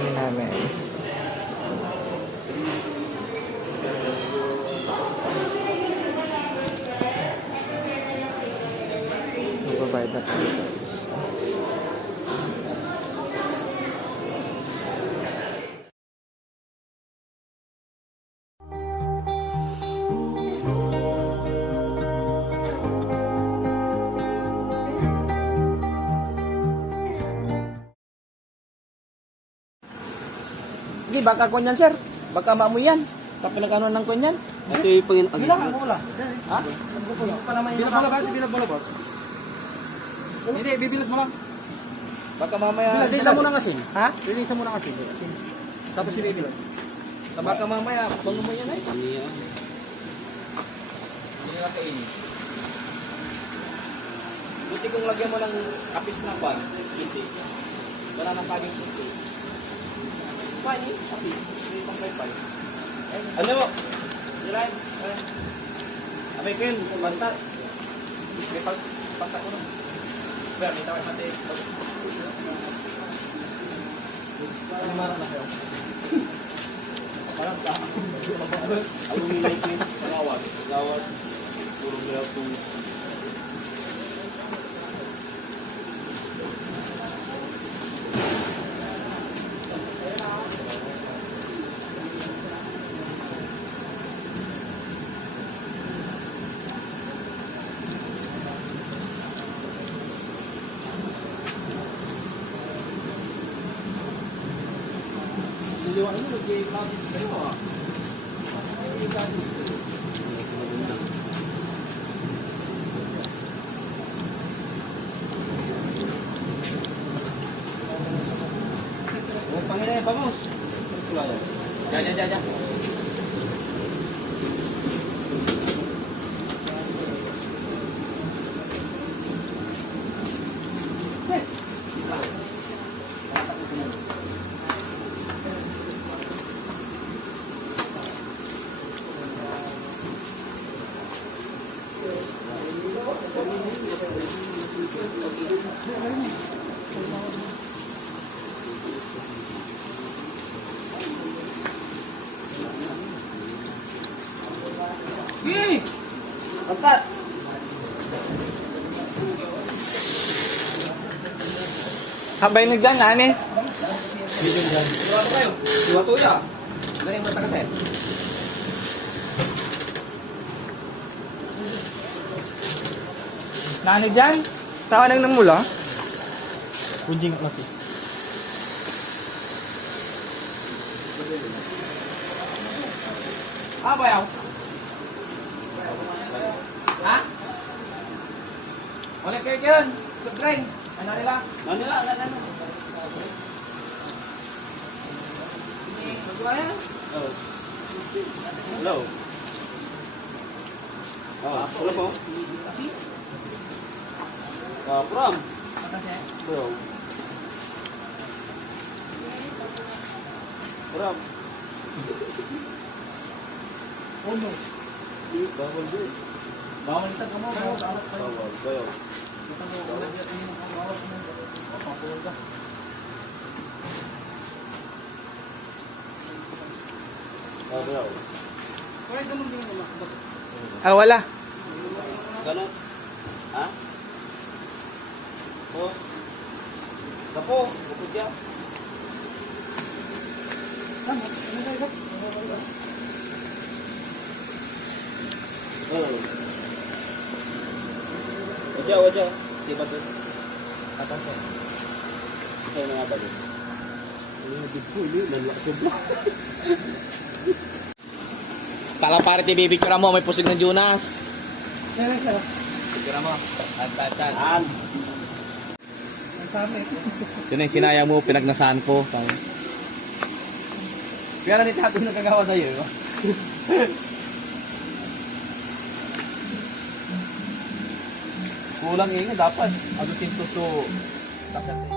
hangin namin. Magbabayad na tayo guys. Hindi, baka kunyan sir. Baka maamoy yan. Kapinagano ng kunyan. Ito yung panginoon. Bilang ako wala. Ha? Hindi pa naman Bilang mo lang, bilang mo lang, boss. Hindi, bibilad mo lang. Baka mamaya... Linisan mo ng asin. Ha? Linisan mo ng asin. Tapos ibibilad. Baka mamaya, bangumoy yan ay. Kamiya. Hindi na kainin. Buti kung lagyan mo ng kapis na pan. Hindi. Wala nang paging puti. Pani, kapis. Hindi pang pay-pay. Ano mo? Diray. Abay Ken, basta. May pagtak ko nun. Pero, may tawag pati. Ano marang na kayo? Parang ka. Aluminium Ken. Lawag. Lawat. Puro bilaw kung... Siliwan ini lagi klase dito ah. Oh, Panginoon, vamos. Ya. Sige! Angkat. Habay na dyan, nani? Iwa to kayo. Iwa to ya. Galing mata kasi. Nani dyan? Tawa nang nang mula? Punjing masih. Apa yaw? Ha? Wala kayo dyan. Good drink. Ano nila? Ano lang, ano? Sige, magbuhay yan. Oh. Hello. Oh, hello po. Pram. Bro. Pram. Oh no. Bawal din. Bawal ito ka mo. Bawal alat kayo. Bawal. Bayaw. Kita mo, wala dyan. Hindi mo kang bawal. Papuhol ka. Bayaw. Kaya ganun din mo. Ah, wala. Ganon. Ha? Oh. Kapo, bukod yan. Tama. Ano ba ito? Oh. Wajah. Di ba ito? Atas eh. Ito na nga ba yun? Hindi po, hindi. Nalak sobra. Pala pare ti bibicture mo, may pusig ng Jonas. Meron sir. Picture mo. Tan. An. Ang sabi. Yun yung kinaya mo, pinagnasaan ko. Kaya ni tato nagkagawa sa'yo. Kulang nga dapat. Adusin to so. Taksan tayo.